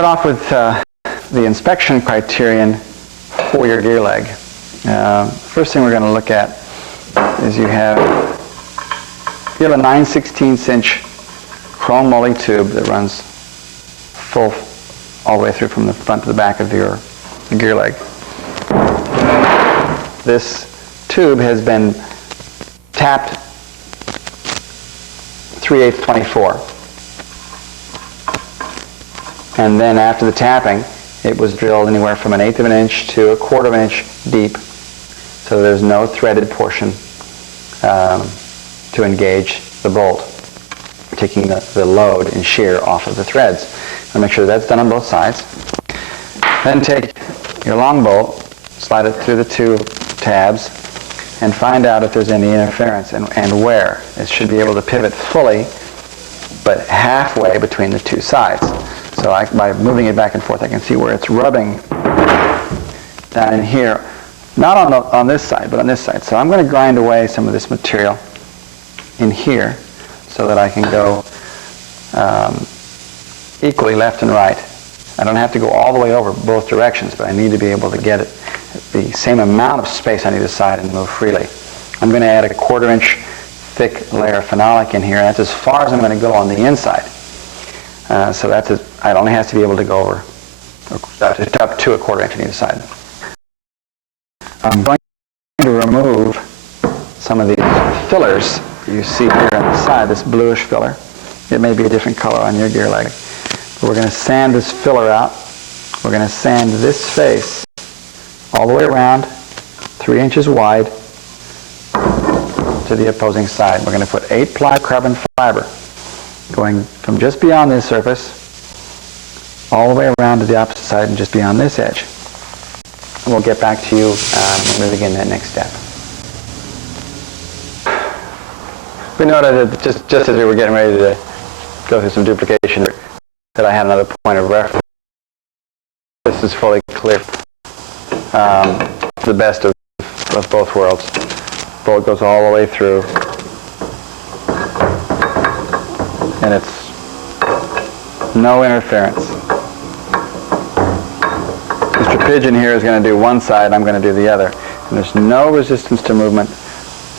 start off with the inspection criterion for your gear leg. First thing we're going to look at is you have a 9/16" chrome moly tube that runs full all the way through from the front to the back of your gear leg. This tube has been tapped 3/8 24. And then after the tapping, it was drilled anywhere from 1/8 of an inch to 1/4 of an inch deep. So there's no threaded portion to engage the bolt, taking the load and shear off of the threads. And make sure that's done on both sides. Then take your long bolt, slide it through the two tabs, and find out if there's any interference and where. It should be able to pivot fully, but halfway between the two sides. So by moving it back and forth, I can see where it's rubbing down in here. Not on this side, but on this side. So I'm going to grind away some of this material in here so that I can go equally left and right. I don't have to go all the way over both directions, but I need to be able to get it the same amount of space on either side and move freely. I'm going to add a 1/4 inch thick layer of phenolic in here. That's as far as I'm going to go on the inside. So it only has to be able to go over up to 1/4 inch on either side. I'm going to remove some of these fillers you see here on the side, this bluish filler. It may be a different color on your gear leg. But we're going to sand this filler out. We're going to sand this face all the way around, 3 inches wide, to the opposing side. We're going to put 8-ply carbon fiber going from just beyond this surface all the way around to the opposite side and just beyond this edge. And we'll get back to you when we begin that next step. We noted that just as we were getting ready to go through some duplication that I had another point of reference. This is fully clear. The best of both worlds. Bolt goes all the way through, and it's no interference. Mr. Pigeon here is going to do one side, I'm going to do the other. And there's no resistance to movement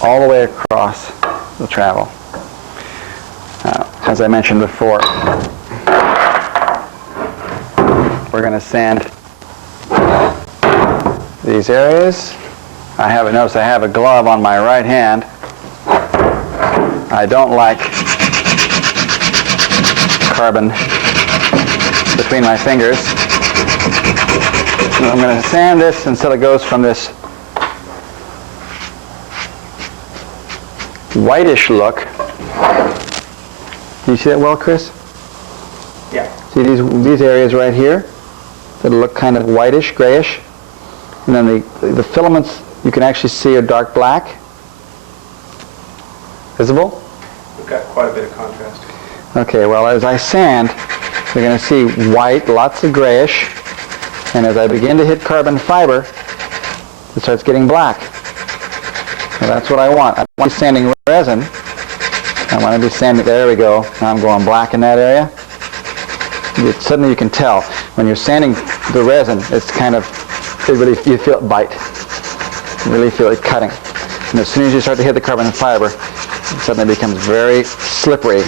all the way across the travel. As I mentioned before, we're going to sand these areas. Notice I have a glove on my right hand. I don't like carbon between my fingers. And I'm going to sand this until it goes from this whitish look. Do you see that well, Chris? Yeah. See these areas right here that look kind of whitish, grayish? And then the filaments you can actually see are dark black. Visible? We've got quite a bit of contrast. Okay, well as I sand, we're going to see white, lots of grayish, and as I begin to hit carbon fiber, it starts getting black. So that's what I want. I want to be sanding resin. I want to be sanding, there we go. Now I'm going black in that area. Suddenly you can tell when you're sanding the resin, it's kind of, you feel it bite. You really feel it cutting. And as soon as you start to hit the carbon fiber, it suddenly becomes very slippery,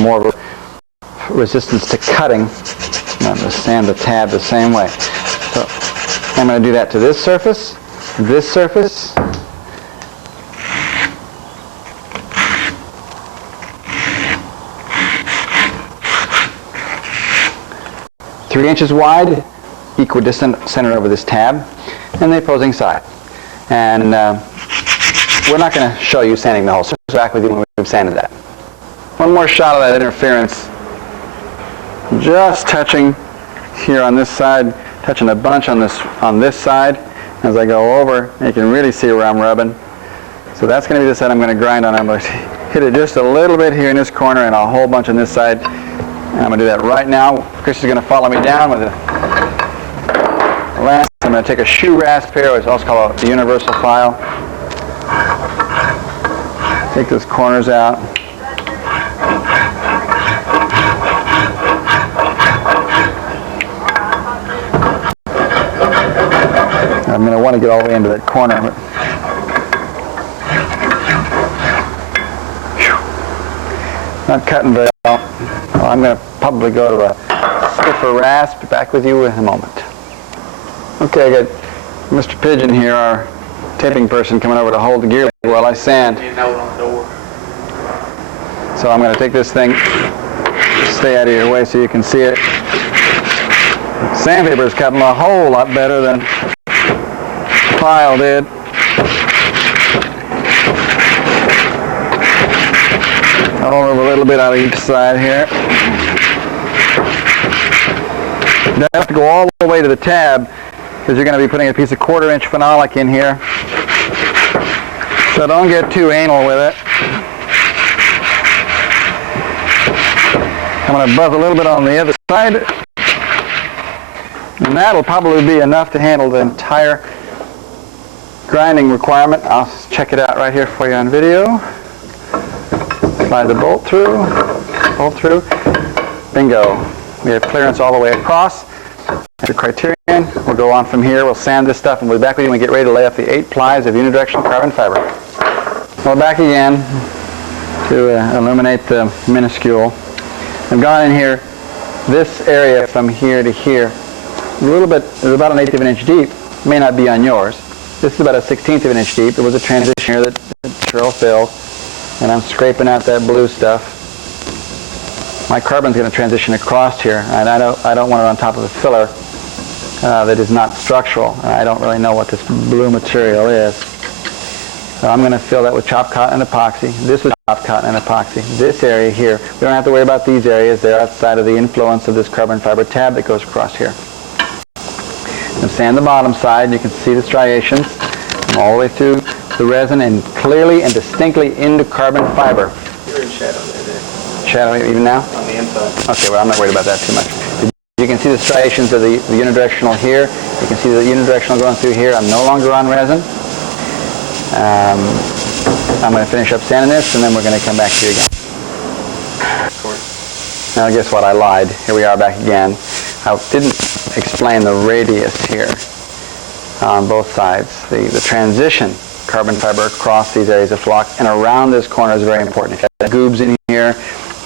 more resistance to cutting. And I'm going to sand the tab the same way. So I'm going to do that to this surface, 3 inches wide, equidistant center over this tab, and the opposing side. And we're not going to show you sanding the whole surface. Back with you when we've sanded that. One more shot of that interference. Just touching here on this side, touching a bunch on this side. As I go over, you can really see where I'm rubbing. So that's going to be the side I'm going to grind on. I'm going to hit it just a little bit here in this corner and a whole bunch on this side. And I'm going to do that right now. Chris is going to follow me down with a lance. I'm going to take a shoe rasp here, which is also called a universal file. Take those corners out. I'm going to want to get all the way into that corner. But not cutting very well. Well, I'm going to probably go to a stiffer rasp. Be back with you in a moment. Okay, I got Mr. Pigeon here, our taping person, coming over to hold the gear while I sand. So I'm going to take this thing, stay out of your way so you can see it. Sandpaper's cutting a whole lot better than file did. I'll remove a little bit out of each side here. You don't have to go all the way to the tab because you're going to be putting a piece of 1/4 inch phenolic in here. So don't get too anal with it. I'm going to buzz a little bit on the other side. And that'll probably be enough to handle the entire grinding requirement. I'll check it out right here for you on video. Slide the bolt through, bingo. We have clearance all the way across. That's your criterion. We'll go on from here. We'll sand this stuff and we'll be back with you when we get ready to lay up the 8 plies of unidirectional carbon fiber. We're back again to illuminate the minuscule. I've gone in here, this area from here to here, a little bit, it's about 1/8 of an inch deep. May not be on yours. This is about 1/16 of an inch deep. There was a transition here that Cheryl filled, and I'm scraping out that blue stuff. My carbon's going to transition across here, and I don't want it on top of a filler that is not structural. And I don't really know what this blue material is. So I'm going to fill that with chopped cotton and epoxy. This is chopped cotton and epoxy. This area here, we don't have to worry about these areas. They're outside of the influence of this carbon fiber tab that goes across here. And sand the bottom side. You can see the striations all the way through the resin and clearly and distinctly into carbon fiber. You're in shadow there. Shadow even now? On the inside. Okay, well I'm not worried about that too much. You can see the striations of the unidirectional here. You can see the unidirectional going through here. I'm no longer on resin. I'm going to finish up sanding this and then we're going to come back to you again. Now guess what? I lied. Here we are back again. I didn't explain the radius here on both sides. The transition carbon fiber across these areas of flux and around this corner is very important. If you have goobs in here,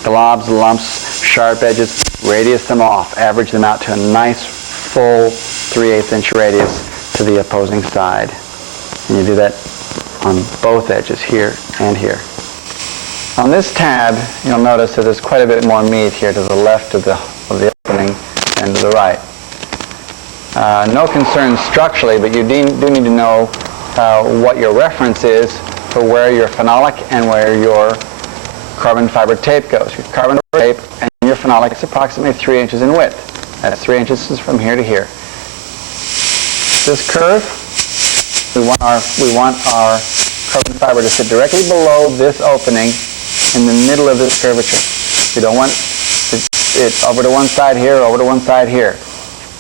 globs, lumps, sharp edges, radius them off. Average them out to a nice full 3/8 inch radius to the opposing side. And you do that on both edges, here and here. On this tab, you'll notice that there's quite a bit more meat here to the left of the opening and to the right. No concern structurally, but you do need to know what your reference is for where your phenolic and where your carbon fiber tape goes. Your carbon fiber tape and your phenolic is approximately 3 inches in width. That's 3 inches from here to here. This curve, we want our carbon fiber to sit directly below this opening in the middle of this curvature. We don't want it over to one side here, over to one side here.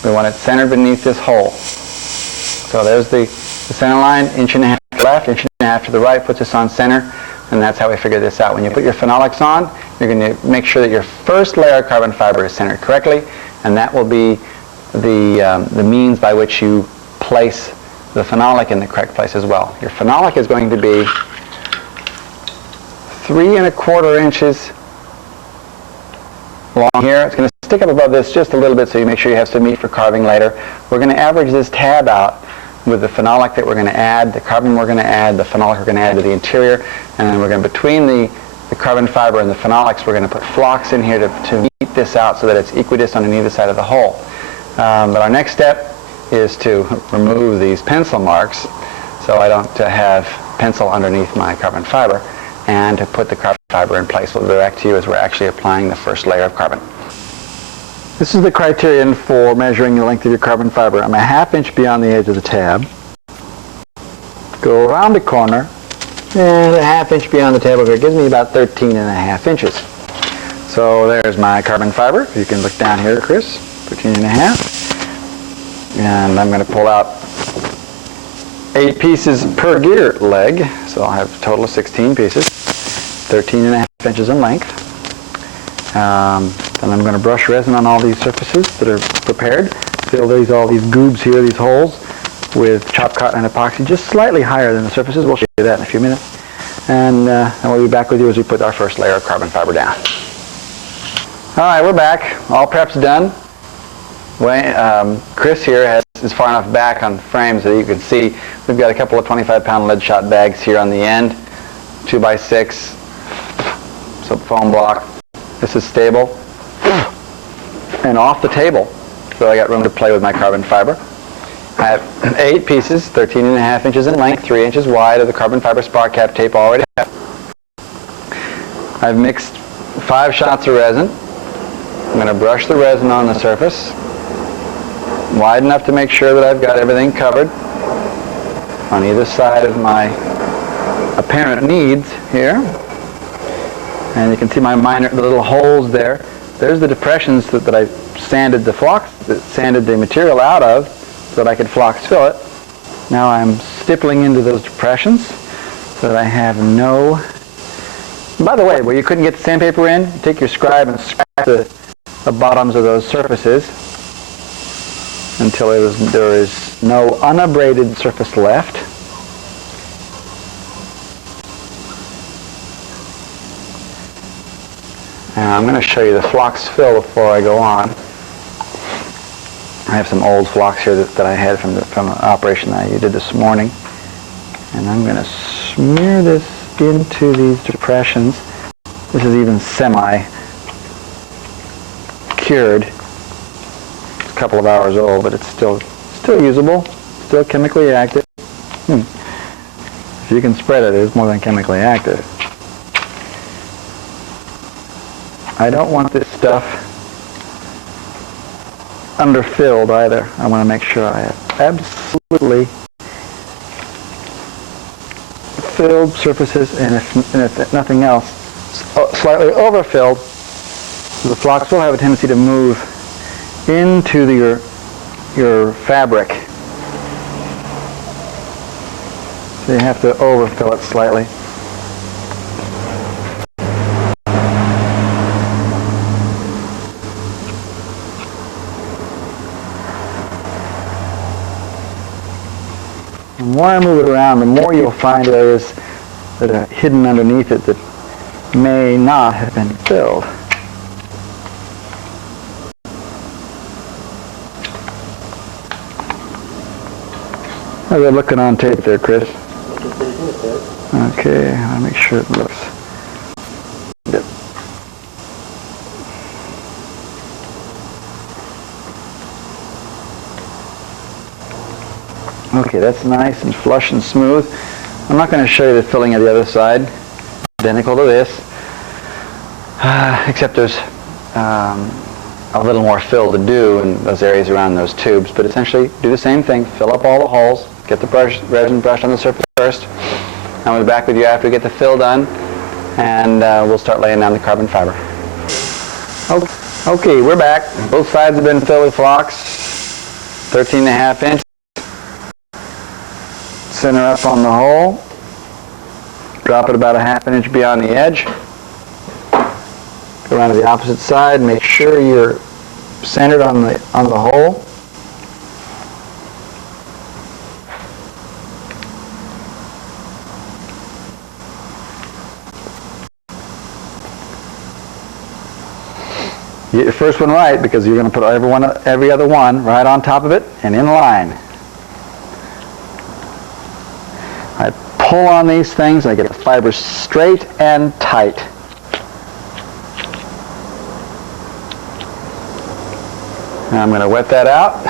We want it centered beneath this hole. So there's the center line, 1.5 inches to the left, 1.5 inches to the right, puts us on center, and that's how we figure this out. When you put your phenolics on, you're going to make sure that your first layer of carbon fiber is centered correctly, and that will be the means by which you place the phenolic in the correct place as well. Your phenolic is going to be 3¼ inches long here. It's going to stick up above this just a little bit so you make sure you have some meat for carving later. We're going to average this tab out with the phenolic that we're going to add, the carbon we're going to add, the phenolic we're going to add to the interior, and then we're going to, between the carbon fiber and the phenolics, we're going to put flocks in here to meet this out so that it's equidistant on either side of the hole. But our next step is to remove these pencil marks so I don't have pencil underneath my carbon fiber, and to put the carbon fiber in place. We'll be back to you as we're actually applying the first layer of carbon. This is the criterion for measuring the length of your carbon fiber. I'm 1/2 inch beyond the edge of the tab. Go around the corner, and 1/2 inch beyond the tab over here. It gives me about 13.5 inches. So there's my carbon fiber. You can look down here, Chris, 13.5. And I'm going to pull out 8 pieces per gear leg, so I'll have a total of 16 pieces, 13.5 inches in length. Then I'm going to brush resin on all these surfaces that are prepared, fill all these goobs here, these holes, with chopped cotton and epoxy, just slightly higher than the surfaces. We'll show you that in a few minutes. And we'll be back with you as we put our first layer of carbon fiber down. All right, we're back. All prep's done. Chris here is far enough back on frame so that you can see we've got a couple of 25-pound lead shot bags here on the end, 2x6, so foam block. This is stable and off the table, so I got room to play with my carbon fiber. I have 8 pieces, 13.5 inches in length, 3 inches wide of the carbon fiber spark cap tape already. I've mixed 5 shots of resin. I'm going to brush the resin on the surface, wide enough to make sure that I've got everything covered on either side of my apparent needs here. And you can see my the little holes there. There's the depressions that I sanded the material out of so that I could flox fill it. Now I'm stippling into those depressions so that I have no... By the way, where you couldn't get the sandpaper in, take your scribe and scratch the bottoms of those surfaces until there is no unabraded surface left. And I'm going to show you the flox fill before I go on. I have some old flox here that I had from an operation that I did this morning. And I'm going to smear this into these depressions. This is even semi-cured. It's a couple of hours old, but it's still usable, still chemically active. If you can spread it, it's more than chemically active. I don't want this stuff underfilled either. I want to make sure I have absolutely filled surfaces, and if nothing else, slightly overfilled. The flox will have a tendency to move into your fabric. So you have to overfill it slightly. The more I move it around, the more you'll find areas that are hidden underneath it that may not have been filled. How's that looking on tape there, Chris? Okay, I'll make sure it looks good. Okay, that's nice and flush and smooth. I'm not going to show you the filling of the other side. Identical to this, except there's a little more fill to do in those areas around those tubes. But essentially, do the same thing. Fill up all the holes. Get the resin brushed on the surface first. I'll be back with you after we get the fill done, and we'll start laying down the carbon fiber. Okay, we're back. Both sides have been filled with flox, 13.5 inches. Center up on the hole. Drop it about 1/2 inch beyond the edge. Go around to the opposite side. Make sure you're centered on the hole. Get your first one right, because you're going to put every other one right on top of it and in line. I pull on these things, I get the fibers straight and tight. Now I'm going to wet that out.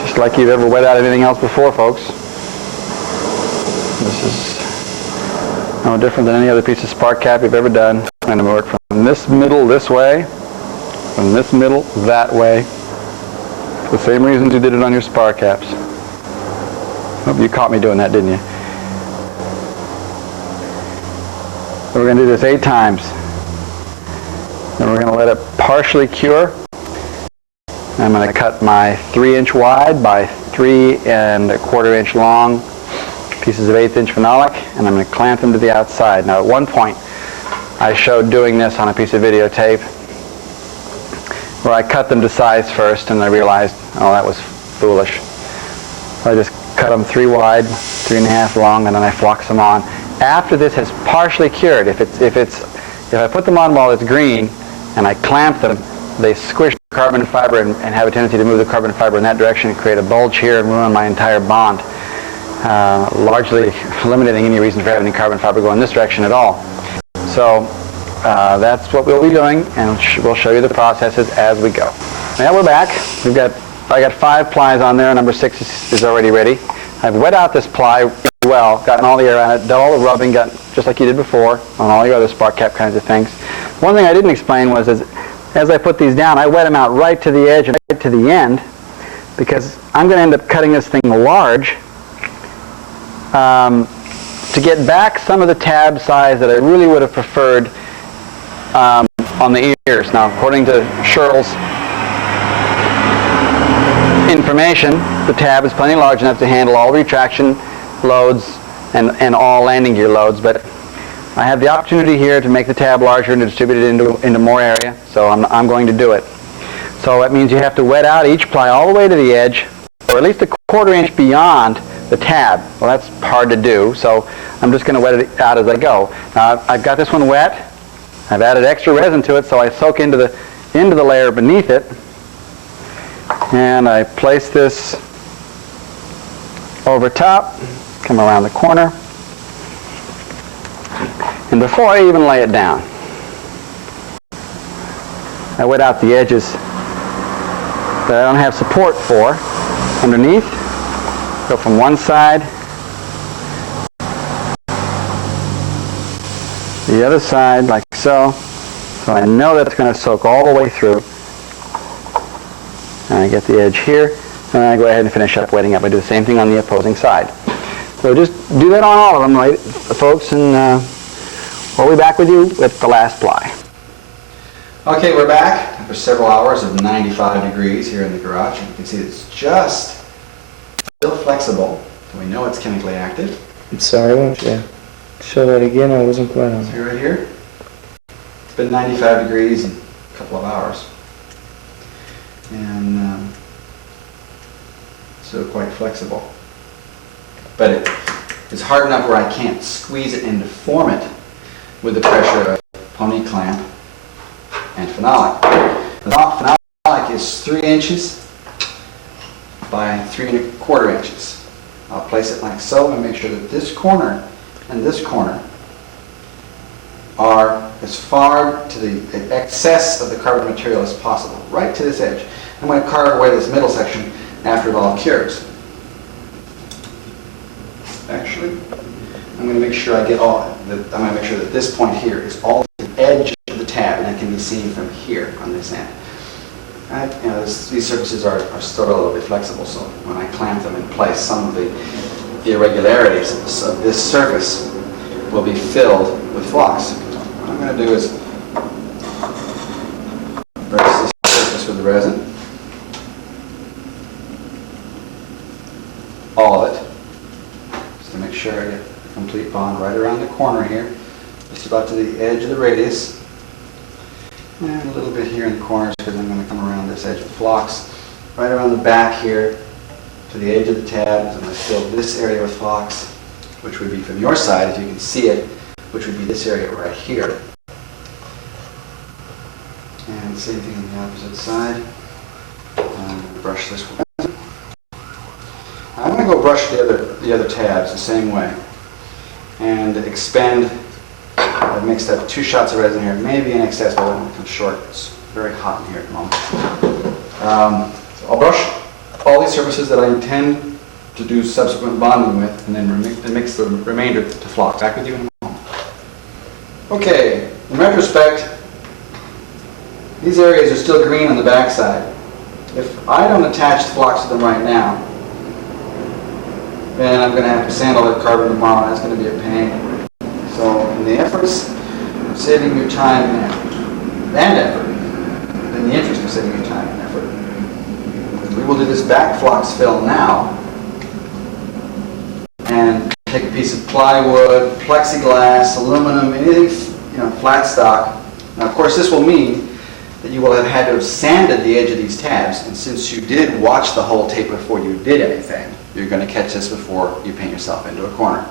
Just like you've ever wet out anything else before, folks. This is no different than any other piece of spark cap you've ever done. I'm going to work from this middle this way, from this middle that way. The same reasons you did it on your spark caps. Hope you caught me doing that, didn't you? So we're going to do this 8 times. Then we're going to let it partially cure. I'm going to cut my 3-inch wide by 3 1/4 inch long pieces of 1/8 inch phenolic, and I'm going to clamp them to the outside. Now at one point I showed doing this on a piece of videotape, where I cut them to size first, and I realized, oh, that was foolish. So I just cut them 3 wide, 3.5 long, and then I flux them on. After this has partially cured, if I put them on while it's green and I clamp them, they squish the carbon fiber and have a tendency to move the carbon fiber in that direction and create a bulge here and ruin my entire bond, largely eliminating any reason for having any carbon fiber go in this direction at all. So that's what we'll be doing, and we'll show you the processes as we go. Now we're back. I got 5 plies on there. Number 6 is already ready. I've wet out this ply well, gotten all the air out of it, done all the rubbing, just like you did before on all your other spark cap kinds of things. One thing I didn't explain was as I put these down, I wet them out right to the edge and right to the end, because I'm going to end up cutting this thing large to get back some of the tab size that I really would have preferred on the ears. Now, according to Sherrill's information, the tab is plenty large enough to handle all retraction loads and all landing gear loads, but I have the opportunity here to make the tab larger and to distribute it into more area, so I'm going to do it. So that means you have to wet out each ply all the way to the edge, or at least a 1/4 inch beyond the tab. Well, that's hard to do, so I'm just going to wet it out as I go. Now, I've got this one wet. I've added extra resin to it, so I soak into the layer beneath it, and I place this over top, come around the corner, and before I even lay it down, I wet out the edges that I don't have support for underneath. Go from one side, the other side like so. So I know that's going to soak all the way through. And I get the edge here, and then I go ahead and finish up wetting up. I do the same thing on the opposing side. So just do that on all of them, right, folks, and we'll be back with you with the last ply. Okay, we're back after several hours of 95 degrees here in the garage. You can see it's just still flexible, so we know it's chemically active. Sorry, won't you show that again? I wasn't quite on. See right here? It's been 95 degrees in a couple of hours. And so quite flexible. But it is hard enough where I can't squeeze it and deform it with the pressure of pony clamp and phenolic. The phenolic is 3 inches by 3¼ inches. I'll place it like so and make sure that this corner and this corner are as far to the excess of the carbon material as possible, right to this edge. I'm going to carve away this middle section after it all cures. Actually, I'm going to make sure I get I'm going to make sure that this point here is all to the edge of the tab, and it can be seen from here on this end. Right? You know, these surfaces are still relatively flexible, so when I clamp them in place, some of the irregularities of this surface will be filled with flux. What I'm going to do is brush this surface with the resin. All of it. Just to make sure I get a complete bond right around the corner here, just about to the edge of the radius. And a little bit here in the corners because I'm going to come around this edge of the flux. Right around the back here to the edge of the tab. I'm going to fill this area with flux, which would be from your side, if you can see it, which would be this area right here. And same thing on the opposite side. I'm going to brush this one. I'm going to go brush the other tabs the same way and expend. I've mixed up 2 shots of resin here, maybe in excess, but I don't want to come short. It's very hot in here at the moment. So I'll brush all these surfaces that I intend to do subsequent bonding with, and then mix the remainder to flux. Back with you in a moment. Okay, in retrospect, these areas are still green on the back side. If I don't attach the flux to them right now, then I'm going to have to sand all that carbon tomorrow, and that's going to be a pain. So in the efforts of saving your time and effort, in the interest of saving your time and effort, we will do this back flux fill now and take a piece of plywood, plexiglass, aluminum, anything, flat stock. Now, of course, this will mean that you will have had to have sanded the edge of these tabs, and since you did watch the whole tape before you did anything, you're going to catch this before you paint yourself into a corner.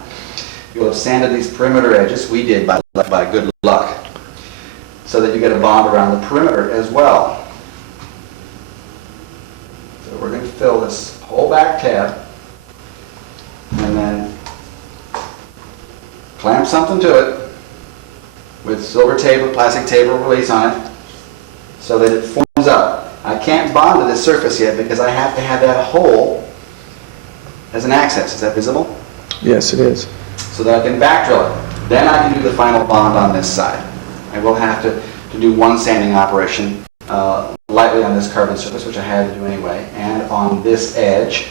You'll have sanded these perimeter edges, we did by good luck, so that you get a bond around the perimeter as well. So we're going to fill this whole back tab, and then clamp something to it with silver tape or plastic tape or release on it so that it forms up. I can't bond to this surface yet because I have to have that hole as an access. Is that visible? Yes, it is. So that I can back drill it. Then I can do the final bond on this side. I will have to do one sanding operation lightly on this carbon surface, which I had to do anyway, and on this edge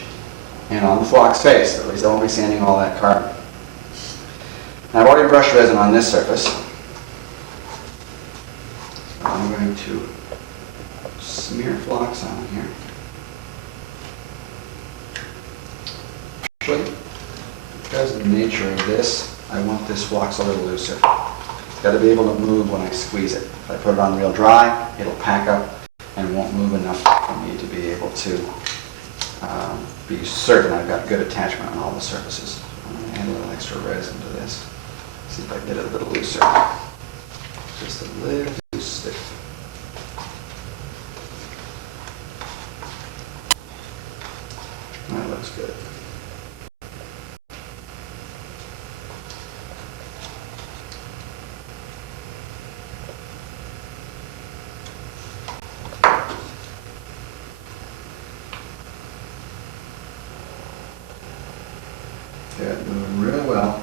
and on the flock's face. At least I won't be sanding all that carbon. Now, I've already brushed resin on this surface. So I'm going to smear flocks on here. Actually, because of the nature of this, I want this flocks a little looser. It's got to be able to move when I squeeze it. If I put it on real dry, it'll pack up and won't move enough for me to be able to be certain I've got good attachment on all the surfaces. I'm going to add a little extra resin to this. See if I can get it a little looser. Just a little too stiff. That looks good. Yeah, moving really well.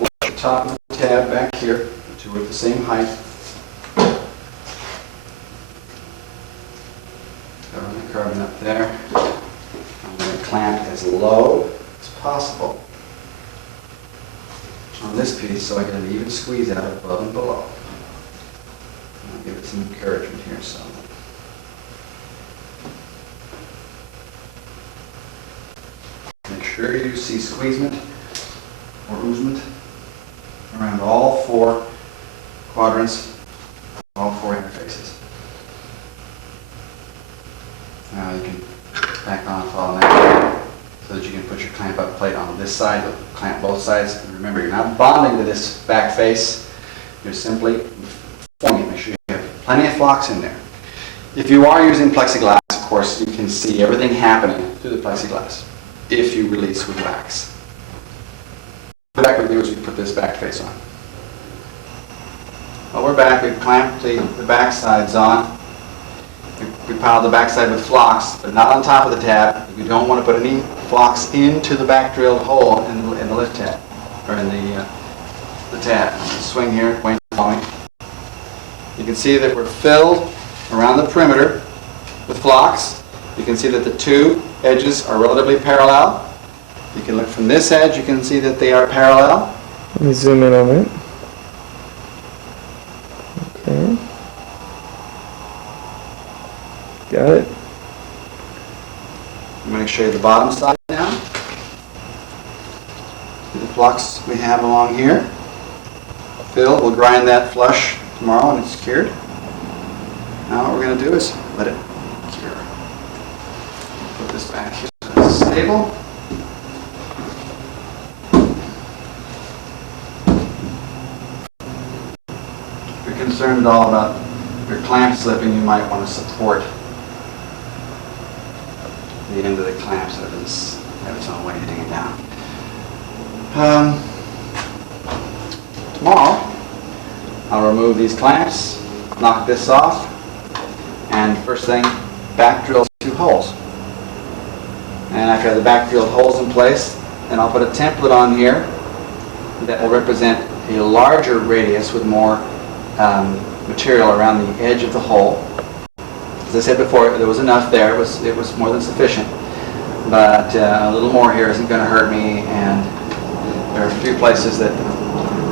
The top of the tab back here, the two are the same height. Cover the carbon up there. I'm going to clamp as low as possible on this piece so I get an even squeeze out above and below. I'll give it some encouragement here. So. Make sure you see squeezement or oozement around all four quadrants, all four interfaces. Now you can back off all that so that you can put your clamp up plate on this side, clamp both sides. And remember, you're not bonding to this back face, you're simply forming it. Make sure you have plenty of flocks in there. If you are using plexiglass, of course, you can see everything happening through the plexiglass if you release with wax. The back with you as we put this back face on. Well, we're back. We've clamped the back sides on. We piled the back side with flocks, but not on top of the tab. We don't want to put any flocks into the back drilled hole in the lift tab, or in the tab. Swing here, Wayne following. You can see that we're filled around the perimeter with flocks. You can see that the two edges are relatively parallel. You can look from this edge, you can see that they are parallel. Let me zoom in on it. Okay. Got it. I'm going to show you the bottom side now. See the flocks we have along here. Filled, we'll grind that flush tomorrow when it's cured. Now what we're going to do is let it cure. Put this back here so it's stable. If you're concerned at all about your clamp slipping, you might want to support the end of the clamp so it doesn't have its own way of hitting it down. Tomorrow, I'll remove these clamps, knock this off, and first thing, back drill 2 holes. And after I have the back drilled holes in place, then I'll put a template on here that will represent a larger radius with more material around the edge of the hole. As I said before, there was enough there. It was more than sufficient. But a little more here isn't going to hurt me, and there are a few places that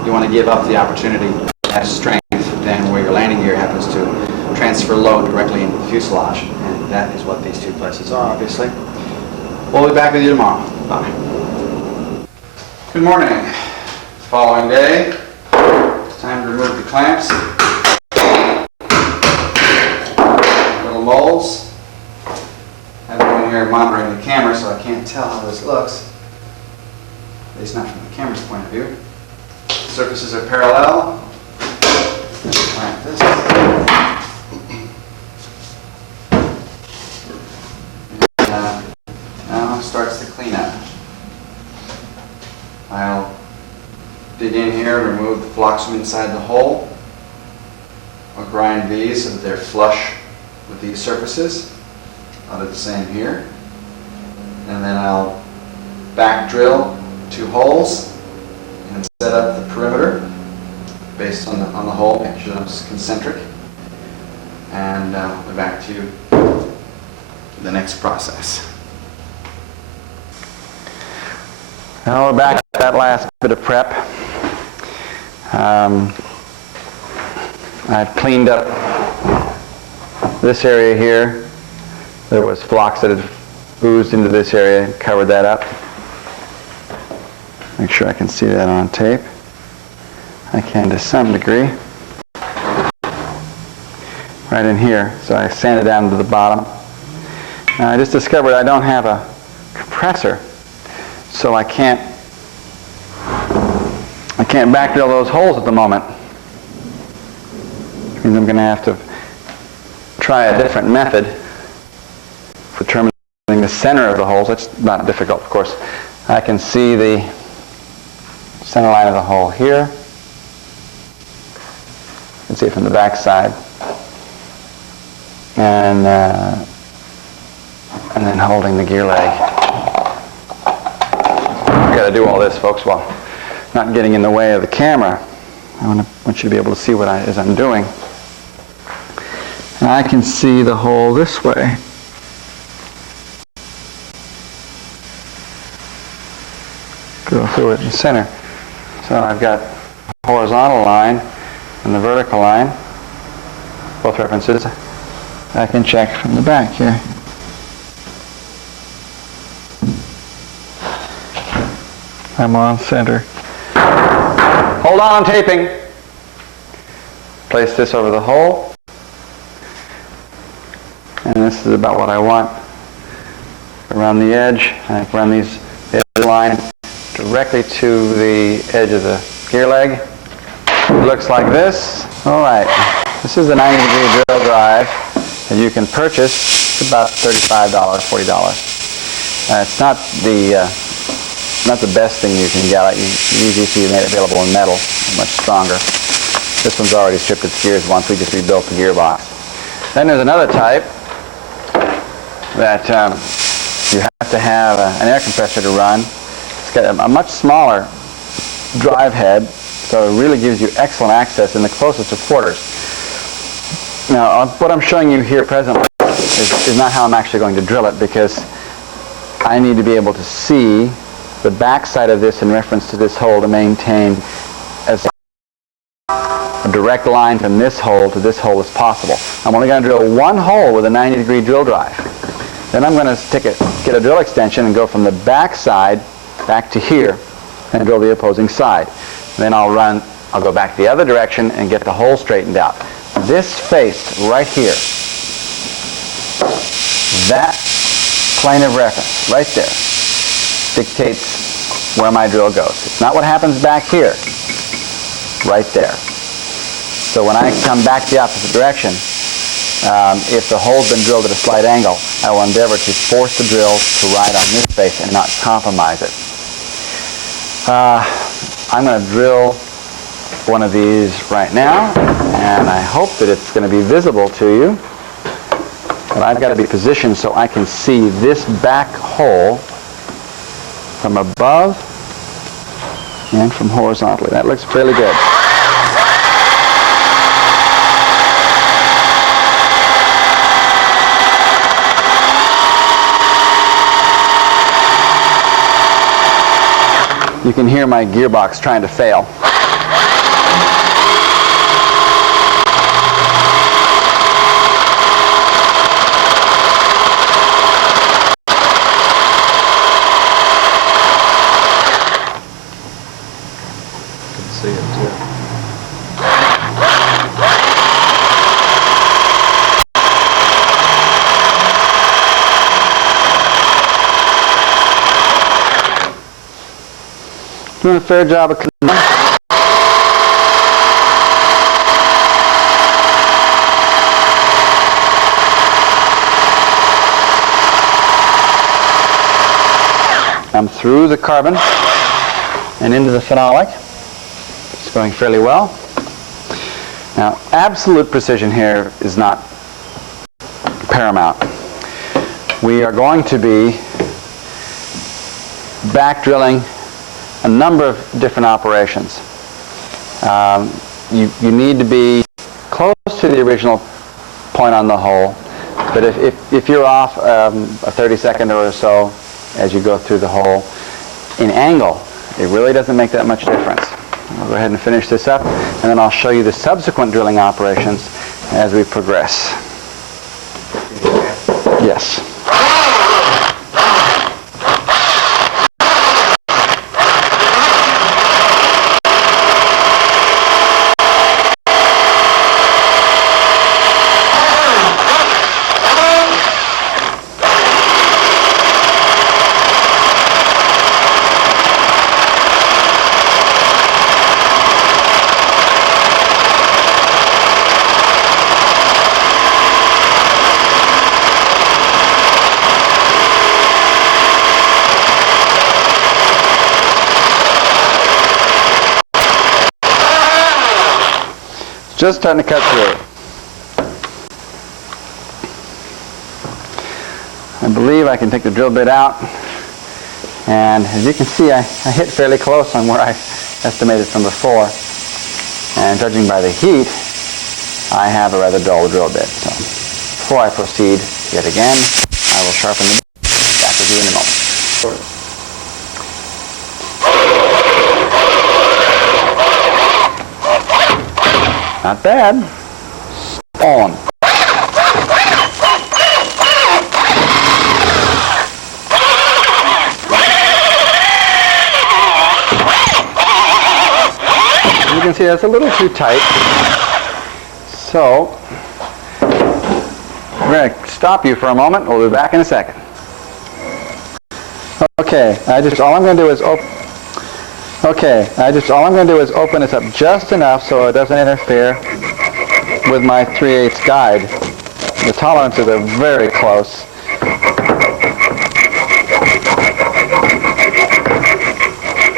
you want to give up the opportunity to have strength than where your landing gear happens to transfer load directly into the fuselage. And that is what these 2 places are, obviously. We'll be back with you tomorrow. Bye. Good morning. Following day. It's time to remove the clamps. tell how this looks, at least not from the camera's point of view. Surfaces are parallel. Like this. And now starts the cleanup. I'll dig in here, remove the blocks from inside the hole. I'll grind these so that they're flush with these surfaces. I'll do the same here. And then I'll back drill 2 holes and set up the perimeter based on the hole, make sure it's concentric. And I'll be back to you for the next process. Now we're back at that last bit of prep. I've cleaned up this area here. There was flocks that had oozed into this area and covered that up. Make sure I can see that on tape. I can to some degree. Right in here. So I sanded down to the bottom. Now I just discovered I don't have a compressor, so I can't back drill those holes at the moment. Which means I'm going to have to try a different method for determining the center of the holes. That's not difficult, of course. I can see the center line of the hole here. You can see it from the back side. And then holding the gear leg. I've got to do all this, folks, while not getting in the way of the camera. I want you to be able to see what it is I'm doing. And I can see the hole this way. Go through it in the center. So I've got the horizontal line and the vertical line, both references. I can check from the back here. I'm on center. Hold on, I'm taping. Place this over the hole. And this is about what I want. Around the edge, I run the edge line directly to the edge of the gear leg. It looks like this. All right. This is the 90-degree drill drive that you can purchase. It's about $35, $40. It's not the best thing you can get. You usually see it made available in metal, much stronger. This one's already stripped its gears once. We just rebuilt the gearbox. Then there's another type that you have to have an air compressor to run. It's got a much smaller drive head, so it really gives you excellent access in the closest of quarters. Now, what I'm showing you here presently is not how I'm actually going to drill it, because I need to be able to see the back side of this in reference to this hole to maintain as a direct line from this hole to this hole as possible. I'm only going to drill one hole with a 90-degree drill drive. Then I'm going to get a drill extension and go from the back side back to here and drill the opposing side. Then I'll go back the other direction and get the hole straightened out. This face right here, that plane of reference right there, dictates where my drill goes. It's not what happens back here, right there. So when I come back the opposite direction, if the hole's been drilled at a slight angle, I will endeavor to force the drill to ride on this face and not compromise it. I'm going to drill one of these right now, and I hope that it's going to be visible to you. But I've got to be positioned so I can see this back hole from above and from horizontally. That looks fairly good. You can hear my gearbox trying to fail. See it too. doing a fair job of cutting. I'm through the carbon and into the phenolic. It's going fairly well. Now, absolute precision here is not paramount. We are going to be back drilling a number of different operations. You need to be close to the original point on the hole, but if you're off a 32nd or so as you go through the hole in angle, it really doesn't make that much difference. I'll go ahead and finish this up, and then I'll show you the subsequent drilling operations as we progress. Yes. Just starting to cut through. I believe I can take the drill bit out, and as you can see, I hit fairly close on where I estimated from before, and judging by the heat, I have a rather dull drill bit. So before I proceed yet again, I will sharpen the bit. Back with you in a moment. Not bad. On. You can see that's a little too tight. So we're going to stop you for a moment. We'll be back in a second. Okay, all I'm going to do is open this up just enough so it doesn't interfere with my 3/8 guide. The tolerances are very close.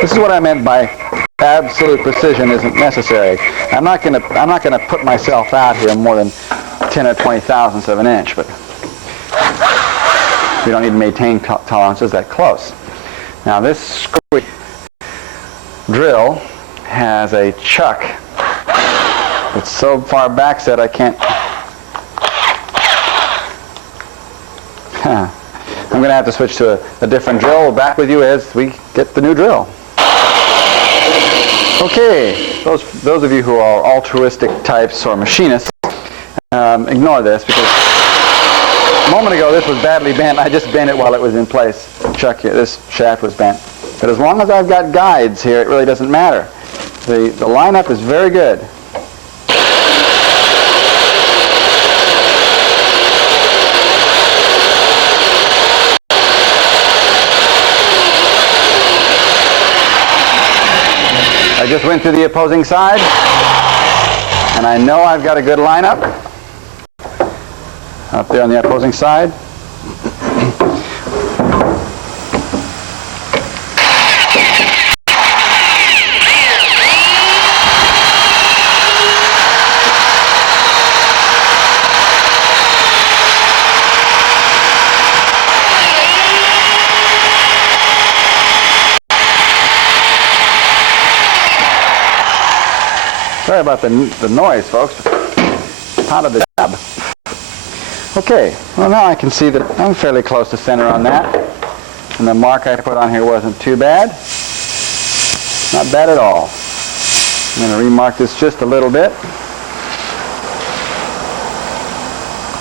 This is what I meant by absolute precision isn't necessary. I'm not going to put myself out here more than 10 or 20 thousandths of an inch, but we don't need to maintain tolerances that close. Now this screw drill has a chuck that's so far back set I can't. I'm going to have to switch to a different drill. Back with you as we get the new drill. Okay, those of you who are altruistic types or machinists, ignore this because a moment ago this was badly bent. I just bent it while it was in place. Chuck here, this shaft was bent. But as long as I've got guides here, it really doesn't matter. The lineup is very good. I just went to the opposing side, and I know I've got a good lineup up there on the opposing side. Sorry about the noise, folks. Out of the job. Okay, well now I can see that I'm fairly close to center on that. And the mark I put on here wasn't too bad. Not bad at all. I'm going to remark this just a little bit.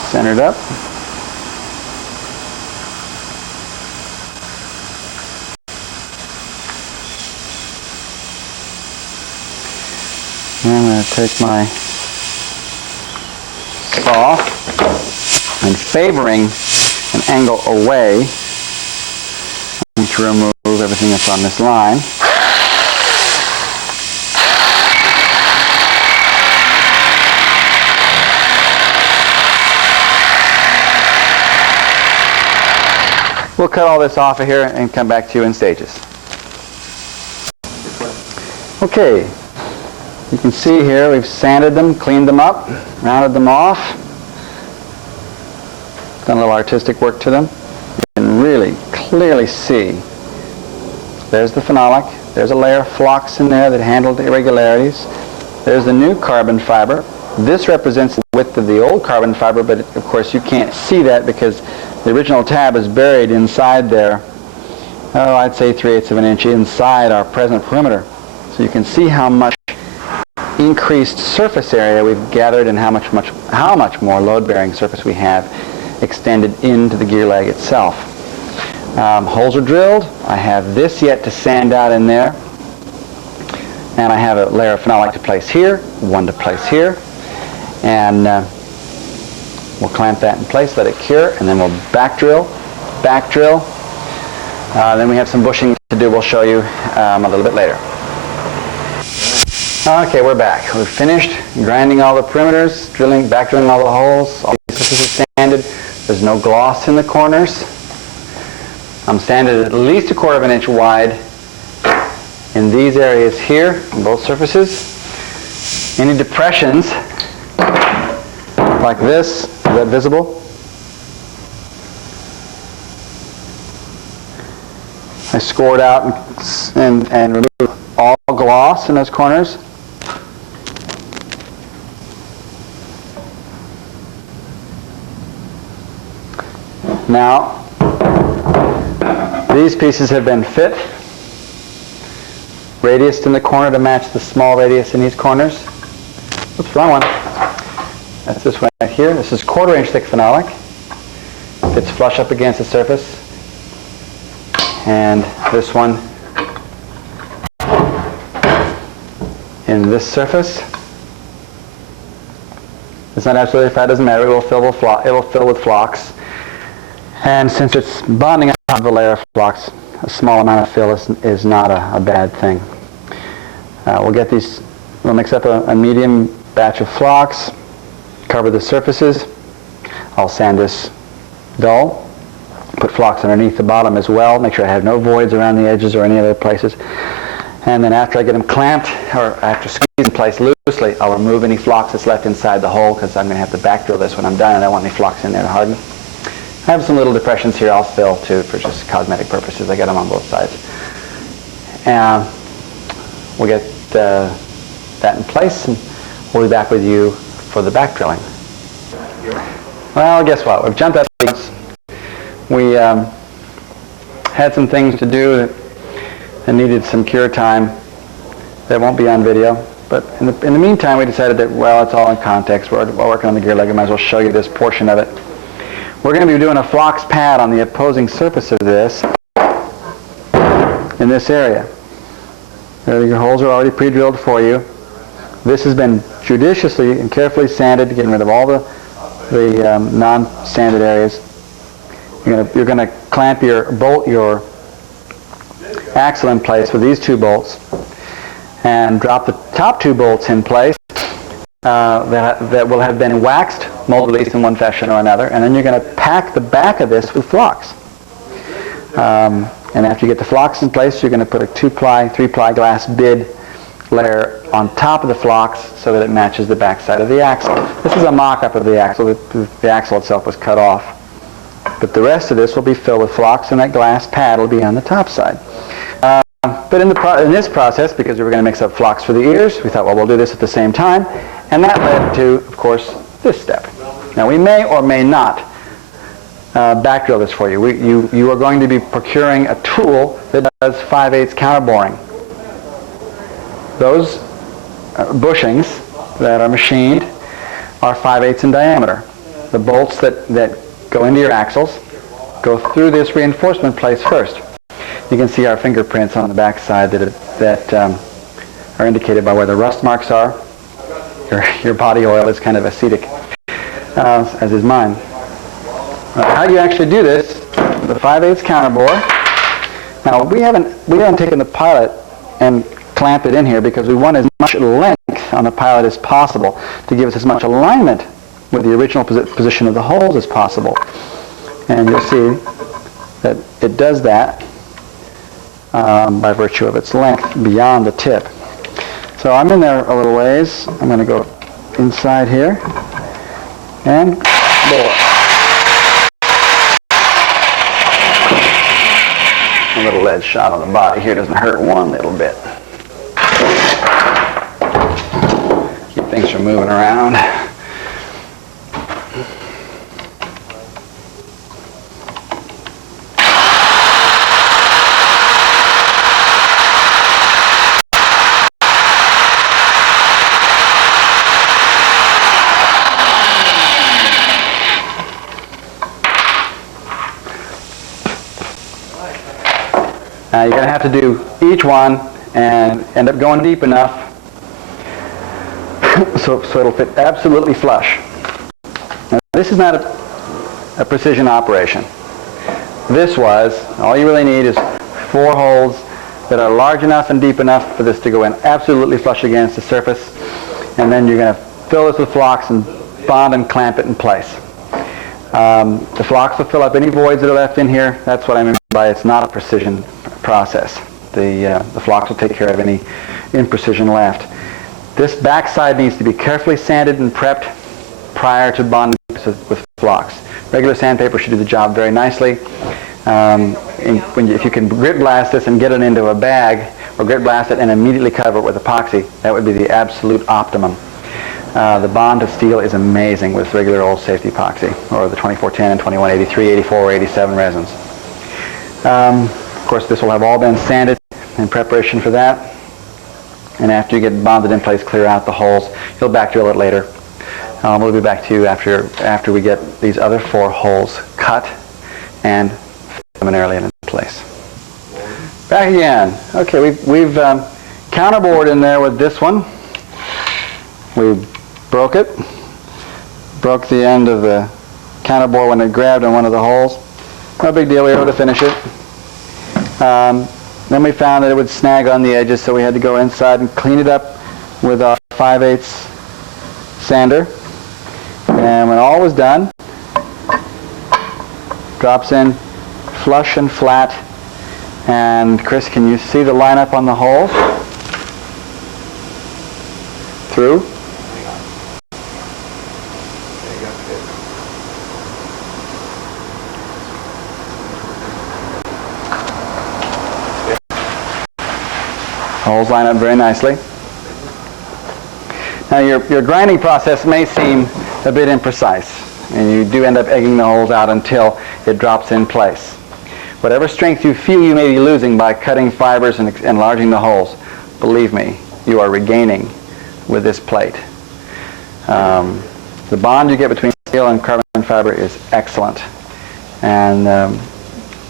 Centered up. And I'm going to take my saw and favoring an angle away, I'm going to remove everything that's on this line. we'll cut all this off of here and come back to you in stages. Okay, you can see here we've sanded them, cleaned them up, rounded them off, done a little artistic work to them. You can really clearly see there's the phenolic, there's a layer of flocks in there that handled the irregularities, there's the new carbon fiber. This represents the width of the old carbon fiber, but of course you can't see that because the original tab is buried inside there, oh, I'd say 3/8 of an inch inside our present perimeter. So you can see how much increased surface area we've gathered and how much more load-bearing surface we have extended into the gear leg itself. Holes are drilled. I have this yet to sand out in there. And I have a layer of phenolic to place here, one to place here. And we'll clamp that in place, let it cure, and then we'll back drill. Then we have some bushing to do. We'll show you a little bit later. Okay, we're back. We've finished grinding all the perimeters, back drilling all the holes. All the surfaces are sanded. There's no gloss in the corners. I'm sanded at least 1/4 of an inch wide in these areas here, on both surfaces. Any depressions like this, is that visible? I scored out and removed all gloss in those corners. Now, these pieces have been fit, radiused in the corner to match the small radius in these corners. Oops, wrong one. That's this one right here. This is 1/4 inch thick phenolic. Fits flush up against the surface. And this one in this surface. It's not absolutely fat, doesn't matter. It will fill with flocks. And since it's bonding on top of a layer of flocks, a small amount of fill is not a bad thing. We'll mix up a medium batch of flocks, cover the surfaces. I'll sand this dull, put flocks underneath the bottom as well, make sure I have no voids around the edges or any other places. And then after I get them clamped, or after squeezing in place loosely, I'll remove any flocks that's left inside the hole because I'm going to have to back drill this when I'm done and I don't want any flocks in there to harden. I have some little depressions here I'll fill too for just cosmetic purposes. I got them on both sides. And we'll get that in place and we'll be back with you for the back drilling. Well, guess what? We've jumped up. We had some things to do that needed some cure time that won't be on video. But in the meantime, we decided that, well, it's all in context. We're working on the gear leg. I might as well show you this portion of it. We're going to be doing a flocks pad on the opposing surface of this in this area. Your holes are already pre-drilled for you. This has been judiciously and carefully sanded, getting rid of all the non-sanded areas. You're going to clamp your axle in place with these 2 bolts and drop the top 2 bolts in place that will have been waxed, molded at least in one fashion or another, and then you're going to pack the back of this with flocks. And after you get the flocks in place, you're going to put a 2-ply, 3-ply glass bid layer on top of the flocks so that it matches the back side of the axle. This is a mock-up of the axle. The axle itself was cut off. But the rest of this will be filled with flocks, and that glass pad will be on the top side. But in this process, because we were going to mix up flocks for the ears, we thought, well, we'll do this at the same time. And that led to, of course, this step. Now, we may or may not back drill this for you. You are going to be procuring a tool that does 5/8 counterboring. Those bushings that are machined are 5/8 in diameter. The bolts that go into your axles go through this reinforcement place first. You can see our fingerprints on the back side that are indicated by where the rust marks are. Your body oil is kind of acetic, as is mine. How do you actually do this? The 5/8 counterbore. Now we haven't taken the pilot and clamped it in here because we want as much length on the pilot as possible to give us as much alignment with the original position of the holes as possible. And you'll see that it does that by virtue of its length beyond the tip. So I'm in there a little ways. I'm going to go inside here and blow it. A little lead shot on the body here doesn't hurt one little bit. Keep things from moving around. You're going to have to do each one and end up going deep enough so it'll fit absolutely flush. Now, this is not a precision operation. This was, all you really need is 4 holes that are large enough and deep enough for this to go in absolutely flush against the surface, and then you're going to fill this with flocks and bond and clamp it in place. The flocks will fill up any voids that are left in here. That's what I mean by it's not a precision process. The flocks will take care of any imprecision left. This backside needs to be carefully sanded and prepped prior to bonding with flocks. Regular sandpaper should do the job very nicely. If you can grit blast this and get it into a bag, or grit blast it and immediately cover it with epoxy, that would be the absolute optimum. The bond to steel is amazing with regular old safety epoxy, or the 2410 and 2183, 84, or 87 resins. Of course, this will have all been sanded in preparation for that. And after you get bonded in place, clear out the holes. You'll back drill it later. We'll be back to you after we get these other 4 holes cut and preliminarily in place. Back again. Okay, we've counterbored in there with this one. We broke it. Broke the end of the counterbore when it grabbed on one of the holes. No big deal, we were able to finish it. Then we found that it would snag on the edges, so we had to go inside and clean it up with our 5/8 sander. And when all was done, drops in flush and flat. And Chris, can you see the lineup on the holes? Through? Holes line up very nicely. Now your grinding process may seem a bit imprecise, and you do end up egging the holes out until it drops in place. Whatever strength you feel you may be losing by cutting fibers and enlarging the holes, believe me, you are regaining with this plate. The bond you get between steel and carbon fiber is excellent, and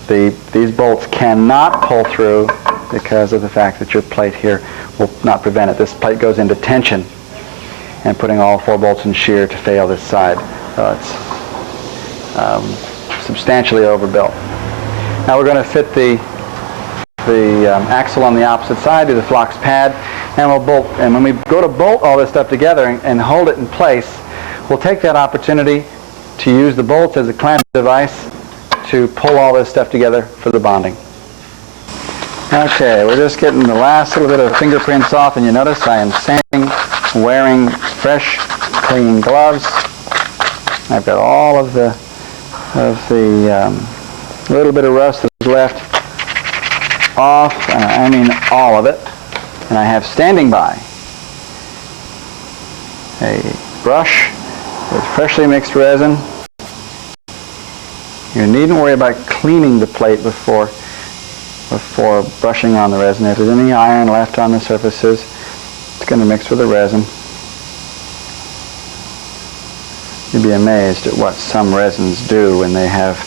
these bolts cannot pull through because of the fact that your plate here will not prevent it. This plate goes into tension and putting all 4 bolts in shear to fail this side. So it's substantially overbuilt. Now we're going to fit the axle on the opposite side, do the flocks pad, and we'll bolt. And when we go to bolt all this stuff together and hold it in place, we'll take that opportunity to use the bolts as a clamp device to pull all this stuff together for the bonding. Okay, we're just getting the last little bit of fingerprints off, and you notice I am sanding, wearing fresh, clean gloves. I've got all of the little bit of rust that's left off, I mean all of it. And I have standing by a brush with freshly mixed resin. You needn't worry about cleaning the plate before brushing on the resin. If there's any iron left on the surfaces, it's going to mix with the resin. You'd be amazed at what some resins do when they have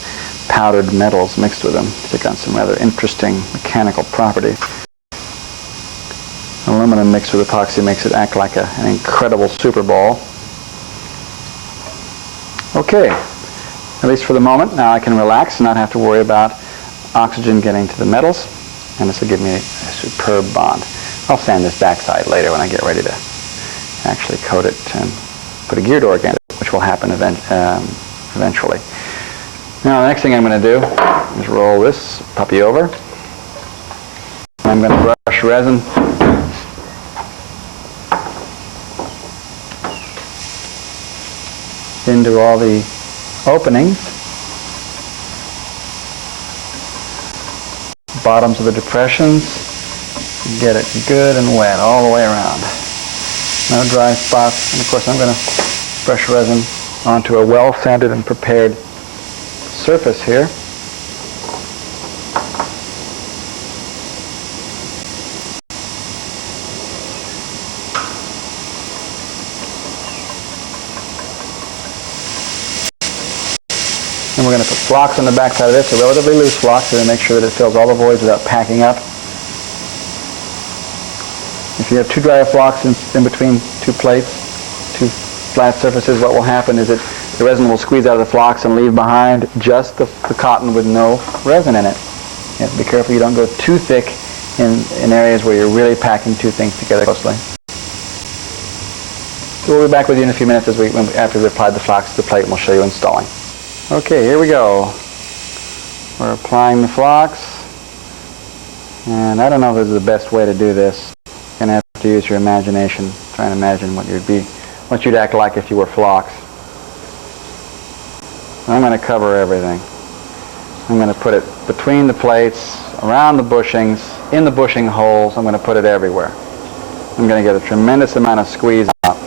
powdered metals mixed with them. Take on some rather interesting mechanical properties. Aluminum mixed with epoxy makes it act like an incredible super ball. Okay, at least for the moment, now I can relax and not have to worry about oxygen getting to the metals, and this will give me a superb bond. I'll sand this backside later when I get ready to actually coat it and put a gear door against it, which will happen eventually. Now the next thing I'm going to do is roll this puppy over. I'm going to brush resin into all the openings, bottoms of the depressions, get it good and wet all the way around. No dry spots, and of course I'm going to brush resin onto a well sanded and prepared surface here. And we're going to put flocks on the back side of this, a relatively loose flock, so to make sure that it fills all the voids without packing up. If you have too dry flocks in between two plates, two flat surfaces, what will happen is that the resin will squeeze out of the flocks and leave behind just the cotton with no resin in it. You have to be careful you don't go too thick in areas where you're really packing two things together closely. So we'll be back with you in a few minutes after we've applied the flocks to the plate, and we'll show you installing. Okay, here we go. We're applying the flocks, and I don't know if this is the best way to do this. You're going to have to use your imagination, try and imagine what you'd act like if you were flocks. I'm going to cover everything. I'm going to put it between the plates, around the bushings, in the bushing holes. I'm going to put it everywhere. I'm going to get a tremendous amount of squeeze out.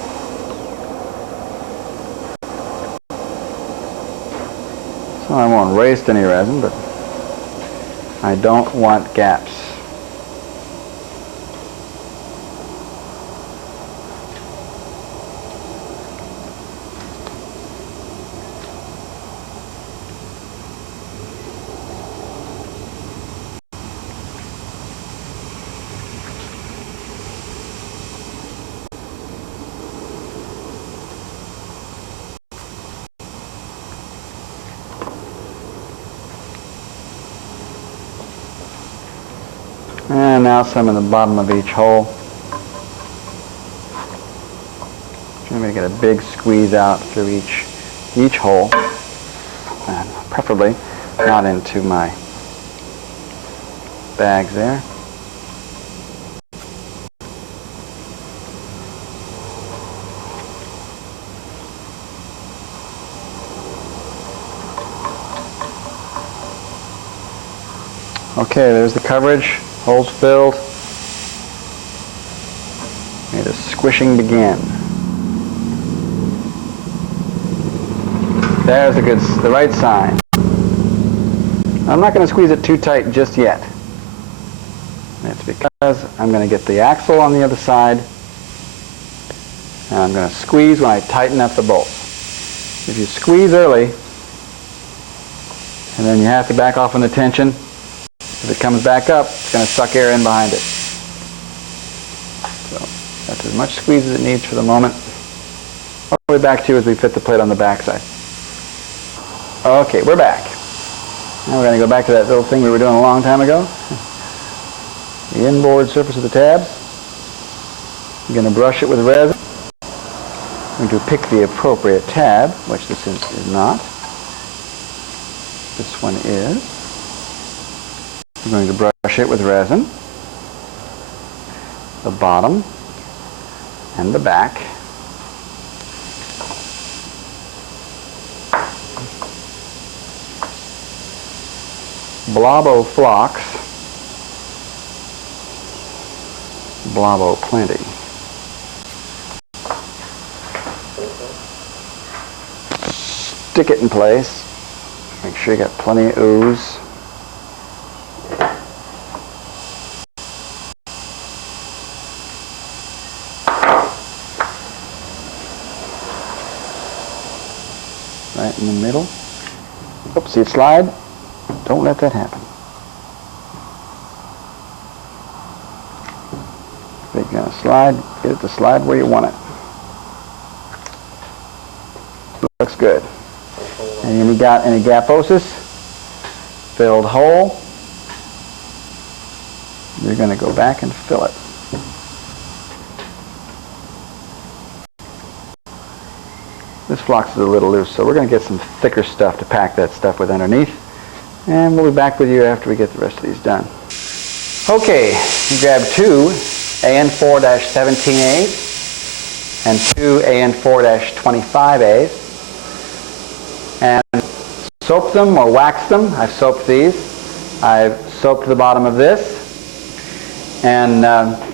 So I won't waste any resin, but I don't want gaps. And now some in the bottom of each hole. I'm going to get a big squeeze out through each hole, and preferably not into my bags there. Okay, there's the coverage. Holes filled. May the squishing begin. There's the right sign. I'm not going to squeeze it too tight just yet. It's because I'm going to get the axle on the other side, and I'm going to squeeze when I tighten up the bolts. If you squeeze early, and then you have to back off on the tension, if it comes back up, it's going to suck air in behind it. So that's as much squeeze as it needs for the moment. I'll be back to you as we fit the plate on the back side. Okay, we're back. Now we're going to go back to that little thing we were doing a long time ago. The inboard surface of the tabs. You're going to brush it with resin. I'm going to pick the appropriate tab, which this is not. This one is. I'm going to brush it with resin, the bottom and the back. Blobbo flocks, blobbo plenty. Stick it in place. Make sure you got plenty of ooze. Right in the middle. Oops, see it slide? Don't let that happen. If you're going to slide, get it to slide where you want it. Looks good. And you got any gaposis? Filled hole. You're going to go back and fill it. This phlox is a little loose, so we're going to get some thicker stuff to pack that stuff with underneath. And we'll be back with you after we get the rest of these done. Okay, you grab two AN4-17As and two AN4-25As and soap them or wax them. I've soaped these. I've soaped the bottom of this and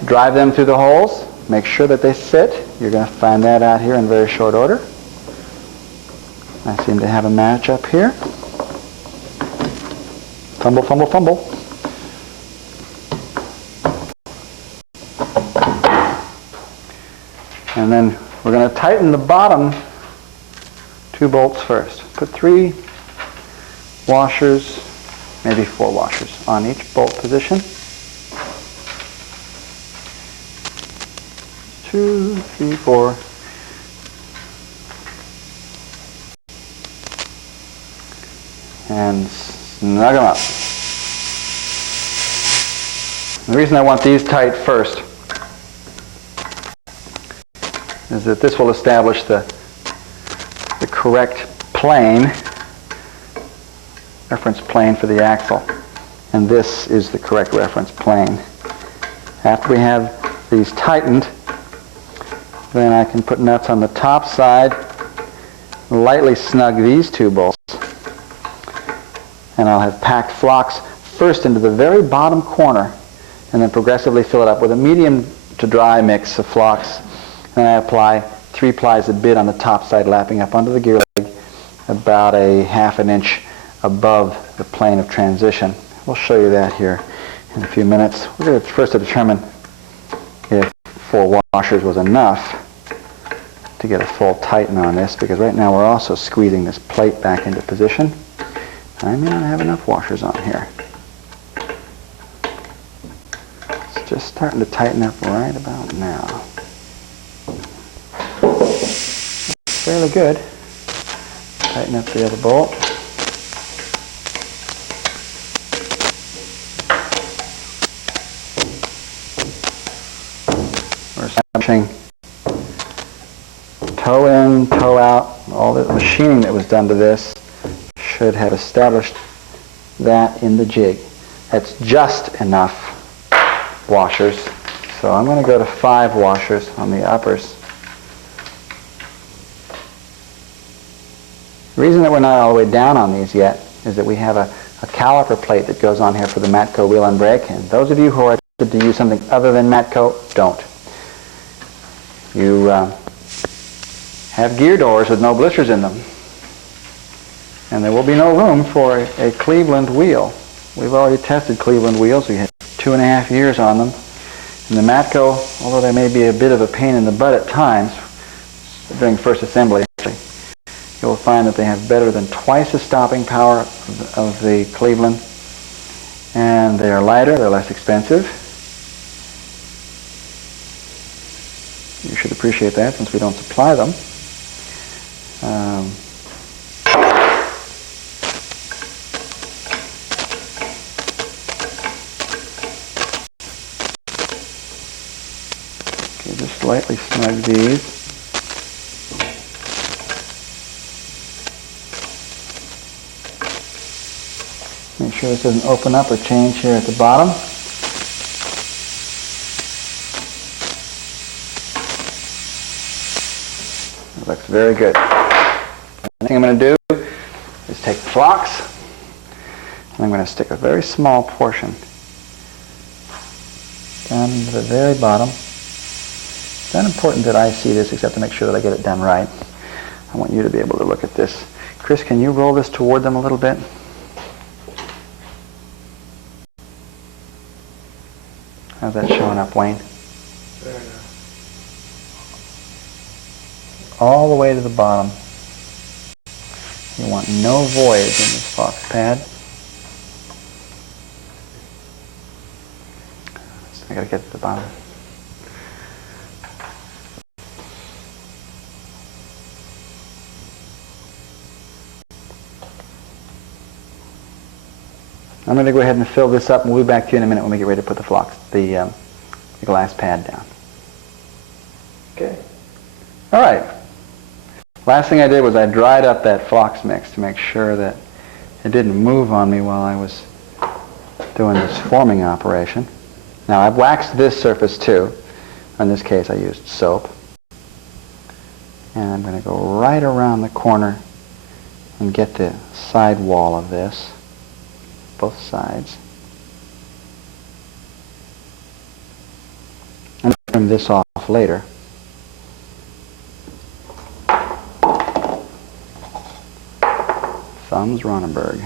drive them through the holes. Make sure that they sit. You're going to find that out here in very short order. I seem to have a match up here. Fumble, fumble, fumble. And then we're going to tighten the bottom two bolts first. Put 3 washers, maybe 4 washers on each bolt position. 2, 3, 4. And snug them up. The reason I want these tight first is that this will establish the correct plane, reference plane for the axle. And this is the correct reference plane. After we have these tightened, then I can put nuts on the top side, lightly snug these 2 bolts, and I'll have packed phlox first into the very bottom corner and then progressively fill it up with a medium to dry mix of phlox. And I apply 3 plies of bit on the top side, lapping up under the gear leg about a ½ an inch above the plane of transition. We'll show you that here in a few minutes. We're going to first determine if 4 washers was enough to get a full tighten on this, because right now we're also squeezing this plate back into position. I may not have enough washers on here. It's just starting to tighten up right about now. Fairly good. Tighten up the other bolt. We're establishing toe in, toe out. All the machining that was done to this should have established that in the jig. That's just enough washers. So I'm going to go to 5 washers on the uppers. The reason that we're not all the way down on these yet is that we have a caliper plate that goes on here for the Matco wheel and brake, and those of you who are tempted to use something other than Matco, don't. You have gear doors with no blisters in them, and there will be no room for a Cleveland wheel. We've already tested Cleveland wheels. We had 2.5 years on them, and the Matco, although they may be a bit of a pain in the butt at times during first assembly, you'll find that they have better than twice the stopping power of the Cleveland, and they are lighter, they're less expensive. You should appreciate that since we don't supply them. Okay, just slightly snug these. Make sure this doesn't open up or change here at the bottom. It looks very good. The thing I'm going to do is take the phlox, and I'm going to stick a very small portion down into the very bottom. It's not important that I see this except to make sure that I get it done right. I want you to be able to look at this. Chris, can you roll this toward them a little bit? How's that showing up, Wayne? Fair enough. All the way to the bottom. You want no voids in this phlox pad. I gotta get to the bottom. I'm going to go ahead and fill this up, and we'll be back to you in a minute when we get ready to put the glass pad down. Okay. All right. Last thing I did was I dried up that flux mix to make sure that it didn't move on me while I was doing this forming operation. Now I've waxed this surface too. In this case I used soap. And I'm going to go right around the corner and get the side wall of this, both sides. And trim this off later. Thumbs Ronneberg,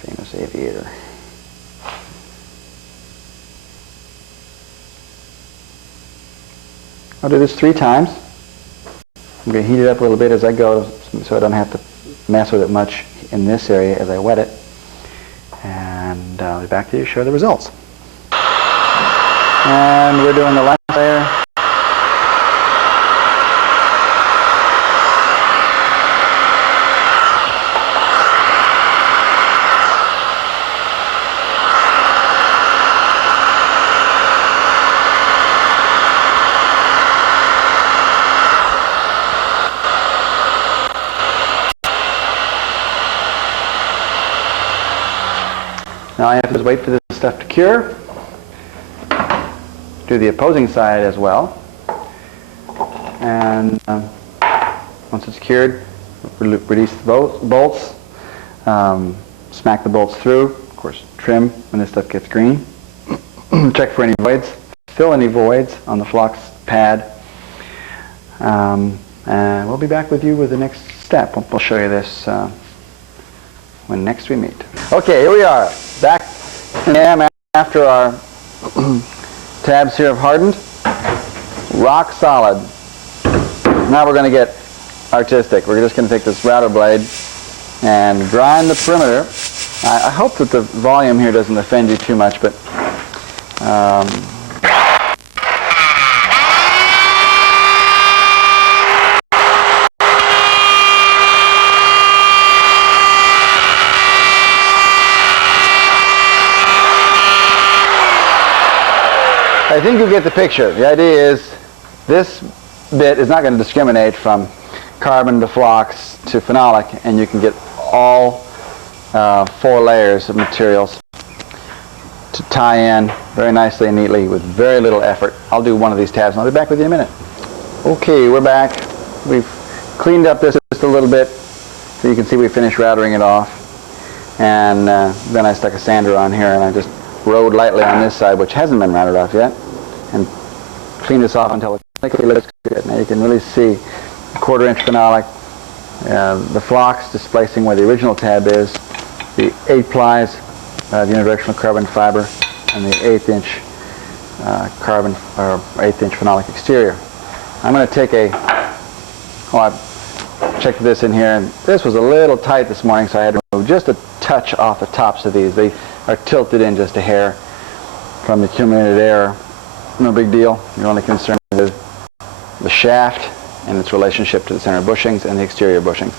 famous aviator. I'll do this 3 times. I'm going to heat it up a little bit as I go so I don't have to mess with it much in this area as I wet it. And I'll be back to you to show the results. And we're doing the last layer. Now I have to just wait for this stuff to cure. Do the opposing side as well. And once it's cured, release the bolts, smack the bolts through, of course trim when this stuff gets green. Check for any voids, fill any voids on the flux pad. And we'll be back with you with the next step. We'll show you this when next we meet. Okay, here we are, back after our tabs here have hardened. Rock solid. Now we're going to get artistic. We're just going to take this router blade and grind the perimeter. I hope that the volume here doesn't offend you too much, but I think you get the picture. The idea is this bit is not going to discriminate from carbon to phlox to phenolic, and you can get all 4 layers of materials to tie in very nicely and neatly with very little effort. I'll do one of these tabs and I'll be back with you in a minute. Okay, we're back. We've cleaned up this just a little bit so you can see we finished routering it off. And then I stuck a sander on here and I just rode lightly on this side, which hasn't been routed off yet, and clean this off until it looks good. Now you can really see the 1/4 inch phenolic, the phlox displacing where the original tab is, the 8 plies, the unidirectional carbon fiber, and the 1/8 inch carbon or 1/8 inch phenolic exterior. I'm going to take I checked this in here, and this was a little tight this morning, so I had to remove just a touch off the tops of these. They are tilted in just a hair from the accumulated air. No big deal. You're only concerned with the shaft and its relationship to the center bushings and the exterior bushings.